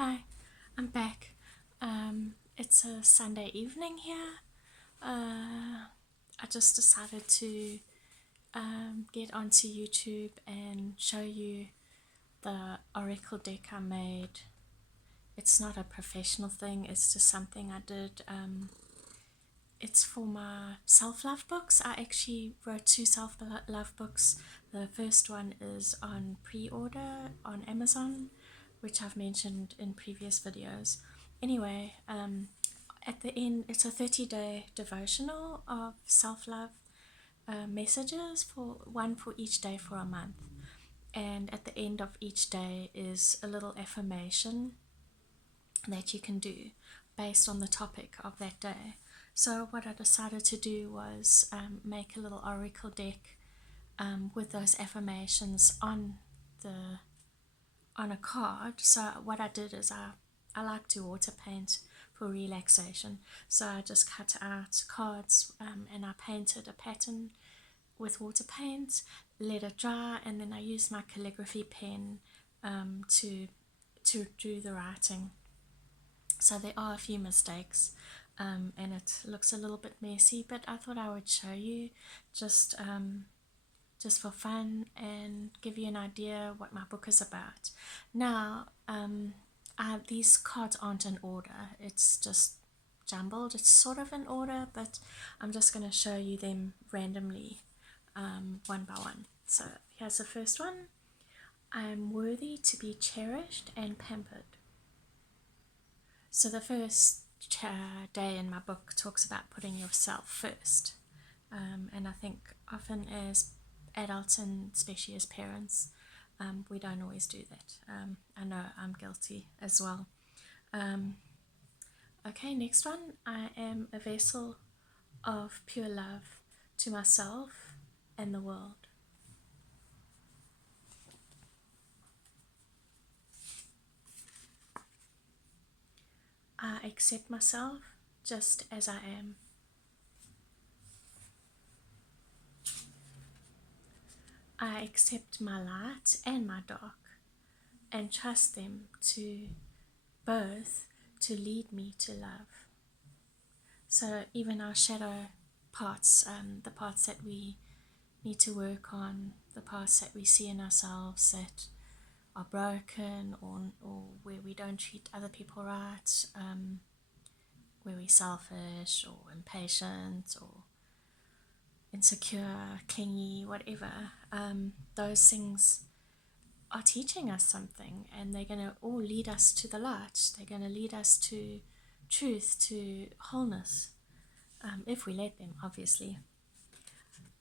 Hi, I'm back. It's a Sunday evening here. I just decided to get onto YouTube and show you the oracle deck I made. It's not a professional thing, it's just something I did. It's for my self-love books. I actually wrote two self-love books. The first one is on pre-order on Amazon, which I've mentioned in previous videos. Anyway, at the end, it's a 30-day devotional of self-love messages, for one for each day for a month. And at the end of each day is a little affirmation that you can do based on the topic of that day. So what I decided to do was make a little oracle deck with those affirmations on a card. So what I did is I like to water paint for relaxation. So I just cut out cards and I painted a pattern with water paint, let it dry, and then I used my calligraphy pen to do the writing. So there are a few mistakes and it looks a little bit messy, but I thought I would show you just for fun and give you an idea what my book is about. Now, these cards aren't in order, it's just jumbled. It's sort of in order, but I'm just going to show you them randomly, one by one. So here's the first one. I am worthy to be cherished and pampered. So the first day in my book talks about putting yourself first. And I think often as adults and especially as parents, we don't always do that. I know I'm guilty as well. Okay, next one. I am a vessel of pure love to myself and the world. I accept myself just as I am. I accept my light and my dark and trust them to both to lead me to love. So even our shadow parts, the parts that we need to work on, the parts that we see in ourselves that are broken, or where we don't treat other people right, where we're selfish or impatient or insecure, clingy, whatever, those things are teaching us something, and they're going to all lead us to the light. They're going to lead us to truth, to wholeness, if we let them, obviously.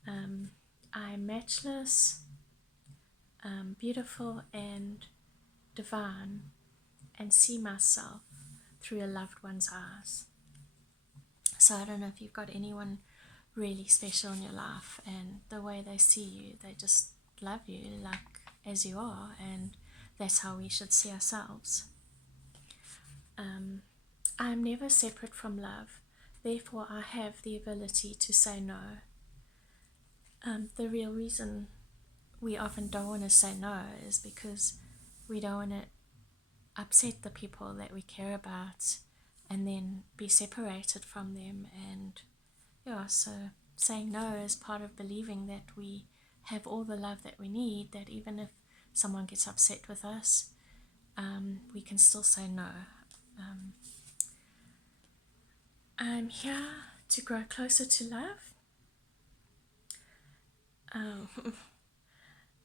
I'm matchless, beautiful and divine, and see myself through a loved one's eyes. So I don't know if you've got anyone really special in your life, and the way they see you, they just love you like as you are, and that's how we should see ourselves. I'm never separate from love, therefore I have the ability to say no. The real reason we often don't want to say no is because we don't want to upset the people that we care about and then be separated from them. And yeah, so saying no is part of believing that we have all the love that we need, that even if someone gets upset with us, we can still say no. I'm here to grow closer to love,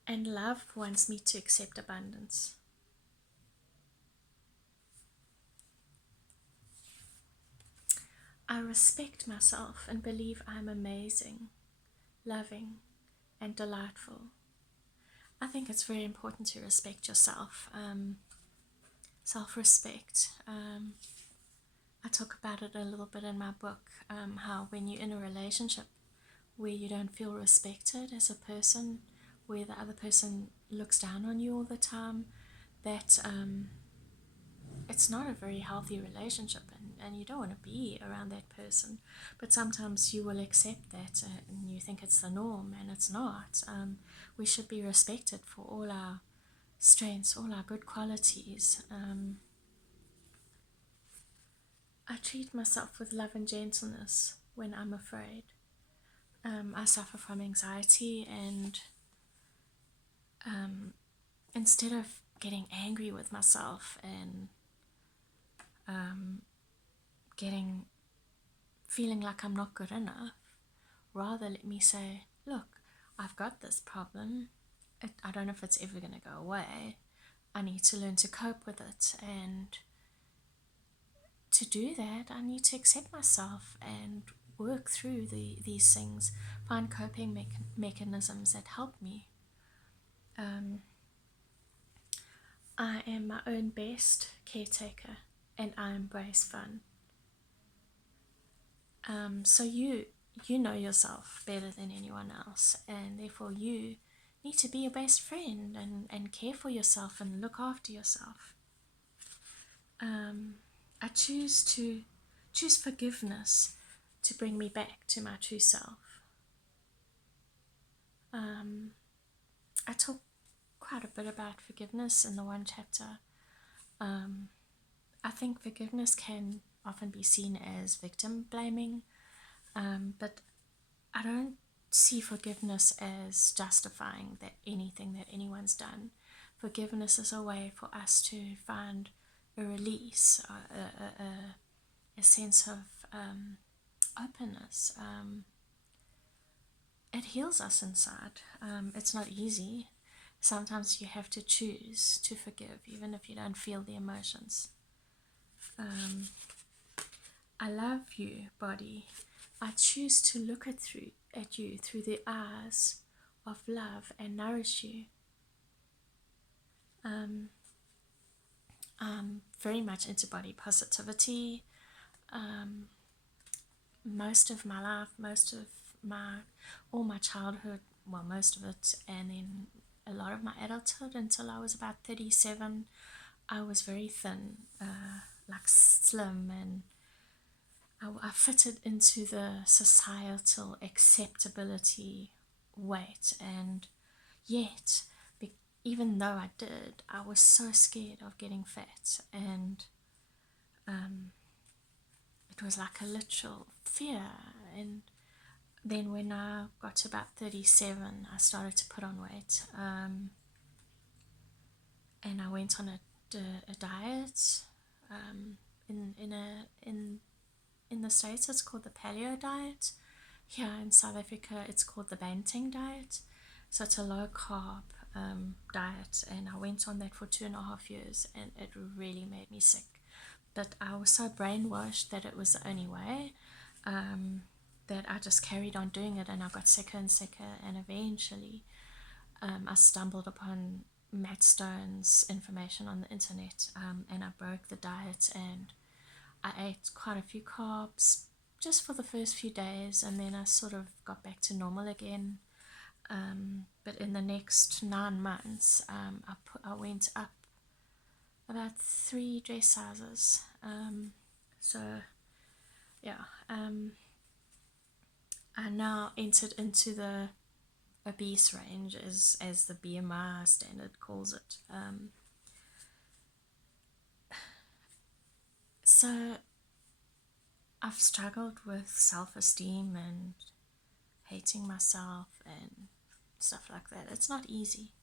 and love wants me to accept abundance. I respect myself and believe I'm amazing, loving, and delightful. I think it's very important to respect yourself. Self-respect. I talk about it a little bit in my book, how when you're in a relationship where you don't feel respected as a person, where the other person looks down on you all the time, that it's not a very healthy relationship, and you don't want to be around that person. But sometimes you will accept that, and you think it's the norm, and it's not. We should be respected for all our strengths, all our good qualities. I treat myself with love and gentleness when I'm afraid. I suffer from anxiety, and instead of getting angry with myself and getting feeling like I'm not good enough, rather let me say, look, I've got this problem. I don't know if it's ever going to go away. I need to learn to cope with it, and to do that, I need to accept myself and work through these things, find coping mechanisms that help me. I am my own best caretaker, and I embrace fun. So you know yourself better than anyone else, and therefore you need to be your best friend and care for yourself and look after yourself. I choose forgiveness to bring me back to my true self. I talk quite a bit about forgiveness in the one chapter. I think forgiveness can often be seen as victim blaming, but I don't see forgiveness as justifying that anything that anyone's done. Forgiveness is a way for us to find a release, a sense of openness. It heals us inside. It's not easy. Sometimes you have to choose to forgive, even if you don't feel the emotions. I love you, body. I choose to look at you through the eyes of love and nourish you. I'm very much into body positivity. Most of my life, all my childhood, well, most of it, and then a lot of my adulthood until I was about 37, I was very thin, like slim, and I fitted into the societal acceptability weight, and yet, even though I did, I was so scared of getting fat, and it was like a literal fear. And then when I got to about 37, I started to put on weight, and I went on a diet. In the States, it's called the paleo diet. Here in South Africa, it's called the Banting diet. So it's a low carb diet, and I went on that for 2.5 years, and it really made me sick. But I was so brainwashed that it was the only way, that I just carried on doing it, and I got sicker and sicker, and eventually I stumbled upon Matt Stone's information on the internet, and I broke the diet, and I ate quite a few carbs just for the first few days, and then I sort of got back to normal again. But in the next 9 months, I went up about 3 dress sizes. So yeah, I now entered into the obese range, as the BMI standard calls it. So I've struggled with self-esteem and hating myself and stuff like that. It's not easy.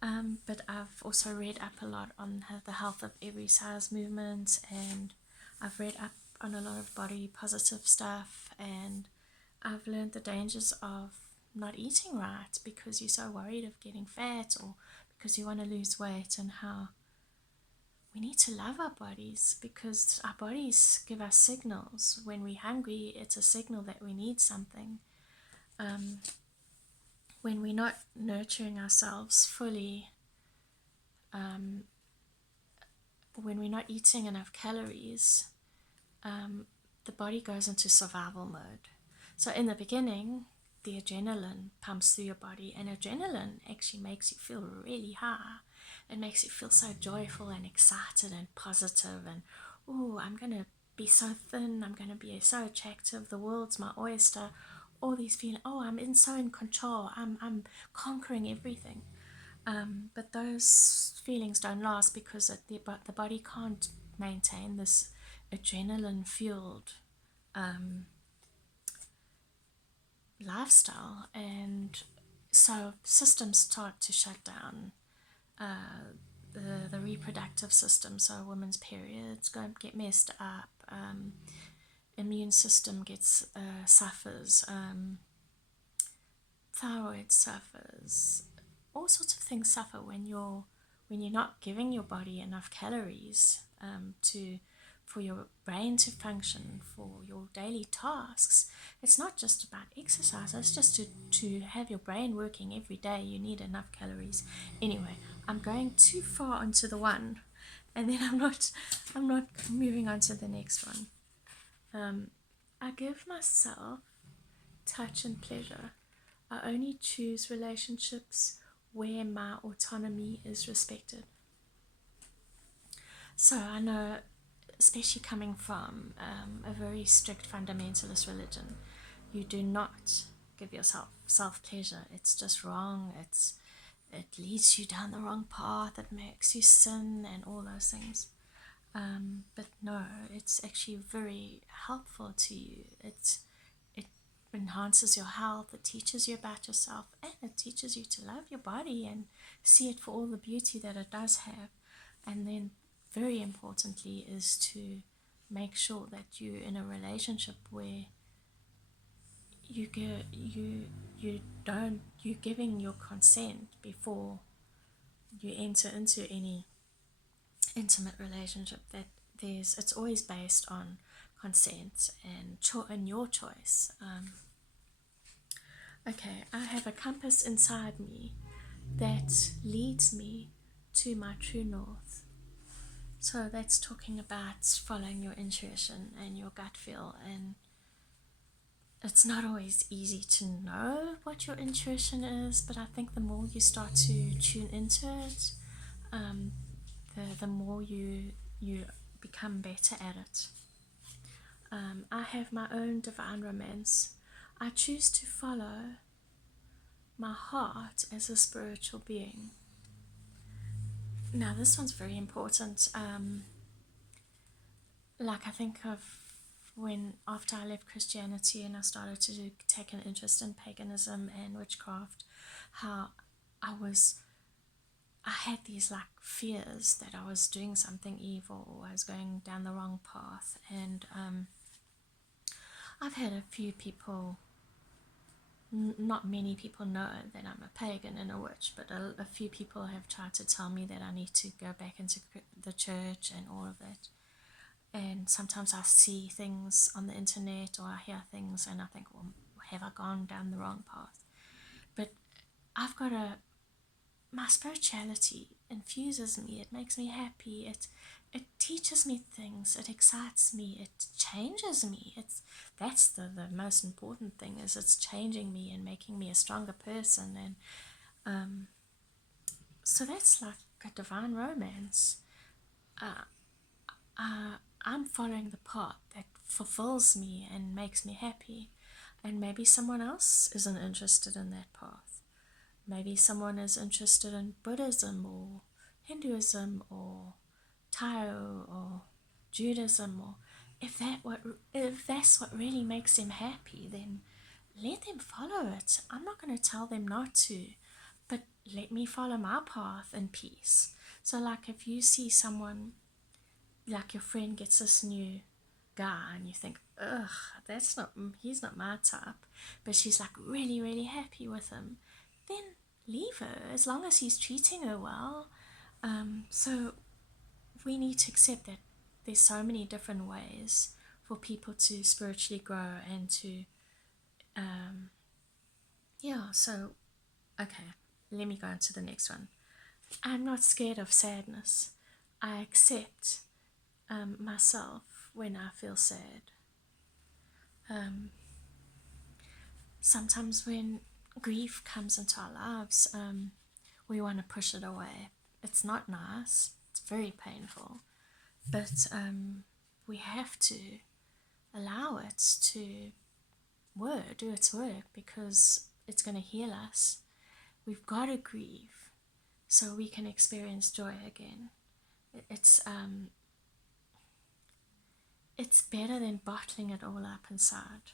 But I've also read up a lot on the health of every size movement, and I've read up on a lot of body positive stuff, and I've learned the dangers of not eating right because you're so worried of getting fat, or because you want to lose weight, and how we need to love our bodies because our bodies give us signals. When we're hungry, it's a signal that we need something. When we're not nurturing ourselves fully, when we're not eating enough calories, the body goes into survival mode. So in the beginning, the adrenaline pumps through your body, and adrenaline actually makes you feel really high. It makes you feel so joyful and excited and positive, and oh, I'm going to be so thin, I'm going to be so attractive, the world's my oyster. All these feelings, oh, so in control, I'm conquering everything. But those feelings don't last because the body can't maintain this adrenaline fueled lifestyle, and so systems start to shut down. The reproductive system, so women's periods get messed up, immune system gets suffers, thyroid suffers, all sorts of things suffer when you're not giving your body enough calories to for your brain to function, for your daily tasks. It's not just about exercise, it's just to have your brain working every day. You need enough calories. Anyway, I'm going too far onto the one, and then I'm not moving on to the next one. I give myself touch and pleasure. I only choose relationships where my autonomy is respected. So I know, especially coming from a very strict fundamentalist religion, you do not give yourself self-pleasure. It's just wrong. It leads you down the wrong path. It makes you sin and all those things. But no, it's actually very helpful to you. It enhances your health. It teaches you about yourself, and it teaches you to love your body and see it for all the beauty that it does have. And then, very importantly, is to make sure that you're in a relationship where you're giving your consent before you enter into any intimate relationship. That it's always based on consent and your choice. Okay, I have a compass inside me that leads me to my true north. So that's talking about following your intuition and your gut feel. And it's not always easy to know what your intuition is, but I think the more you start to tune into it, the more you become better at it. I have my own divine romance. I choose to follow my heart as a spiritual being. Now, this one's very important. Like, I think of when after I left Christianity and I started to take an interest in paganism and witchcraft, how I had these like fears that I was doing something evil or I was going down the wrong path. And I've had a few people, not many people know that I'm a pagan and a witch, but a few people have tried to tell me that I need to go back into the church and all of that. And sometimes I see things on the internet or I hear things and I think, well, have I gone down the wrong path? But I've got my spirituality infuses me. It makes me happy. It teaches me things. It excites me. It changes me. That's the most important thing, is it's changing me and making me a stronger person. And so that's like a divine romance. I'm following the path that fulfills me and makes me happy. And maybe someone else isn't interested in that path. Maybe someone is interested in Buddhism or Hinduism or Tao or Judaism, or if that's what really makes them happy, then let them follow it. I'm not going to tell them not to, but let me follow my path in peace. So like if you see someone, like your friend gets this new guy and you think, ugh, he's not my type, but she's like really, really happy with him, then leave her as long as he's treating her well. So we need to accept that there's so many different ways for people to spiritually grow and to so okay, let me go on to the next one. I'm not scared of sadness. I accept myself when I feel sad. Sometimes when grief comes into our lives, we want to push it away. It's not nice. It's very painful. But we have to allow it to do its work, because it's going to heal us. We've got to grieve so we can experience joy again. It's it's better than bottling it all up inside.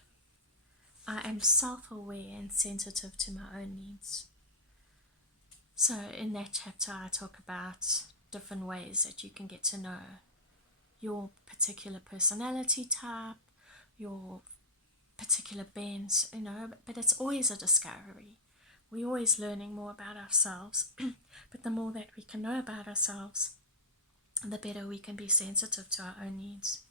I am self-aware and sensitive to my own needs. So in that chapter I talk about different ways that you can get to know your particular personality type, your particular bends, but it's always a discovery. We're always learning more about ourselves, but the more that we can know about ourselves, the better we can be sensitive to our own needs.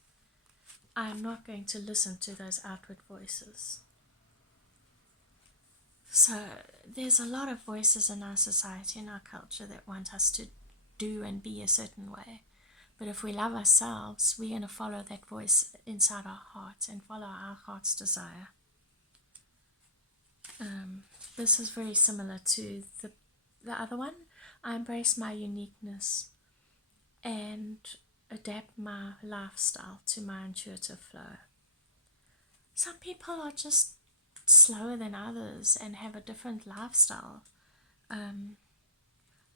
I'm not going to listen to those outward voices. So there's a lot of voices in our society and our culture that want us to do and be a certain way. But if we love ourselves, we're going to follow that voice inside our heart and follow our heart's desire. This is very similar to the other one. I embrace my uniqueness and adapt my lifestyle to my intuitive flow. Some people are just slower than others and have a different lifestyle.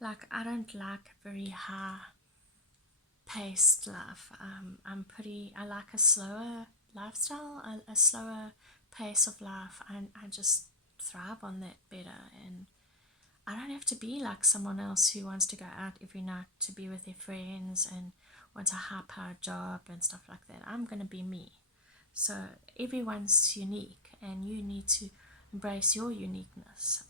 Like I don't like a very high paced life. I like a slower lifestyle, a slower pace of life. I just thrive on that better, and I don't have to be like someone else who wants to go out every night to be with their friends and wants a high powered job and stuff like that. I'm going to be me. So everyone's unique and you need to embrace your uniqueness.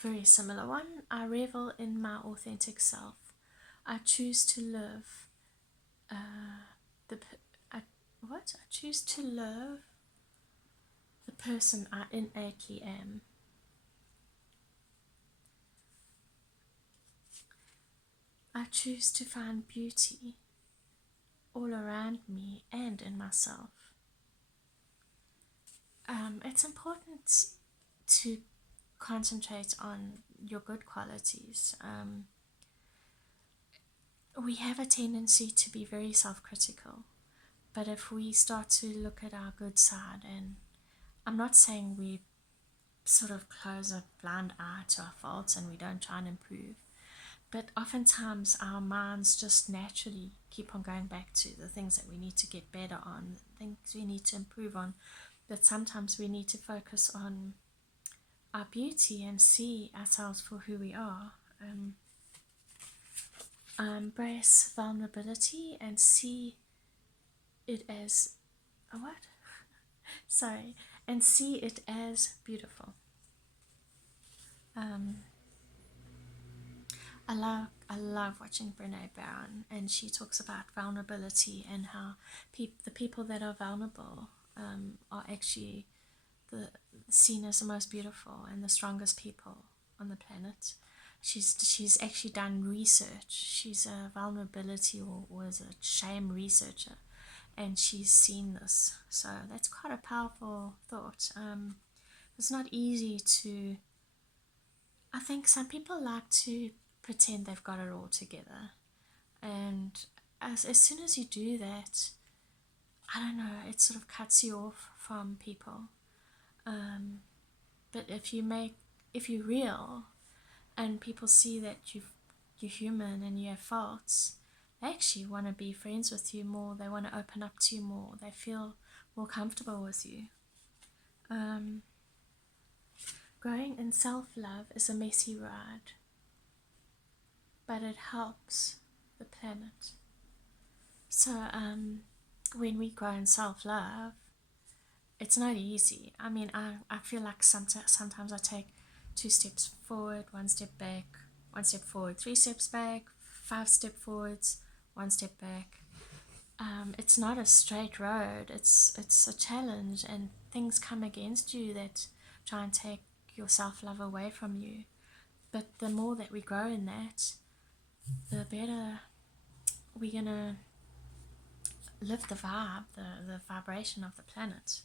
Very similar one. I revel in my authentic self. I choose to live I choose to love the person I innately am. I choose to find beauty all around me and in myself. It's important to concentrate on your good qualities. We have a tendency to be very self-critical, but if we start to look at our good side, and I'm not saying we sort of close a blind eye to our faults and we don't try and improve, but oftentimes our minds just naturally keep on going back to the things that we need to get better on, things we need to improve on. But sometimes we need to focus on our beauty and see ourselves for who we are. Embrace vulnerability and see it as a what? Sorry, and see it as beautiful. I love watching Brene Brown, and she talks about vulnerability and how the people that are vulnerable are actually seen as the most beautiful and the strongest people on the planet. She's actually done research. She's a vulnerability or was a shame researcher, and she's seen this. So that's quite a powerful thought. It's not easy to. I think some people like to pretend they've got it all together, and as soon as you do that, I don't know, it sort of cuts you off from people. But if you're real, and people see that you're human and you have faults, they actually want to be friends with you more. They want to open up to you more. They feel more comfortable with you. Growing in self-love is a messy ride, but it helps the planet. So when we grow in self-love, it's not easy. I mean, I feel like sometimes I take 2 steps forward, 1 step back, 1 step forward, 3 steps back, 5 steps forwards, 1 step back. It's not a straight road. It's a challenge, and things come against you that try and take your self-love away from you. But the more that we grow in that, the better we're gonna live the vibe, the vibration of the planet.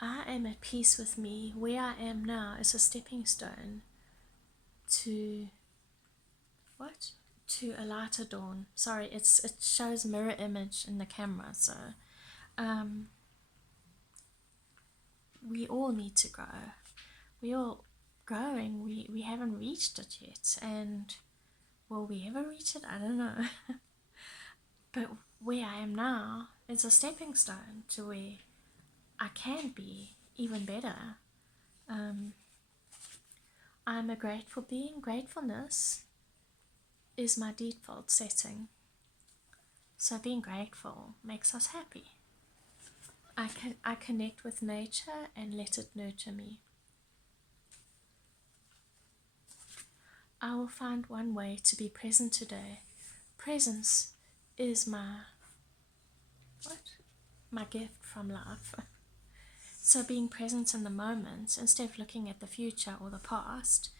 I am at peace with me. Where I am now is a stepping stone to a lighter dawn. Sorry, it shows mirror image in the camera, so we all need to grow. We all growing. We haven't reached it yet, and will we ever reach it? I don't know. But where I am now is a stepping stone to where I can be even better. I'm a grateful being. Gratefulness is my default setting. So being grateful makes us happy. I connect with nature and let it nurture me. I will find one way to be present today. Presence is my gift from life. So being present in the moment instead of looking at the future or the past,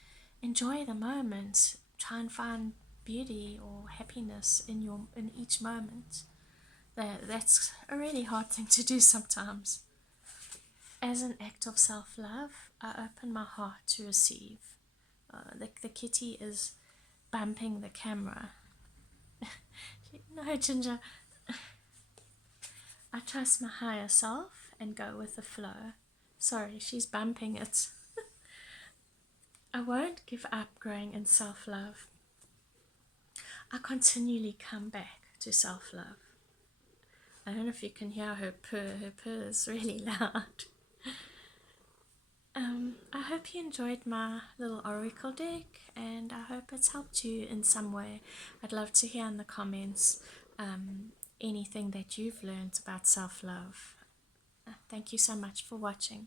enjoy the moment. Try and find beauty or happiness in each moment. That's a really hard thing to do sometimes. As an act of self-love, I open my heart to receive. The kitty is bumping the camera. No, Ginger. I trust my higher self and go with the flow. Sorry, she's bumping it. I won't give up growing in self-love. I continually come back to self-love. I don't know if you can hear her purr. Her purr is really loud. I hope you enjoyed my little oracle deck, and I hope it's helped you in some way. I'd love to hear in the comments anything that you've learned about self-love. Thank you so much for watching.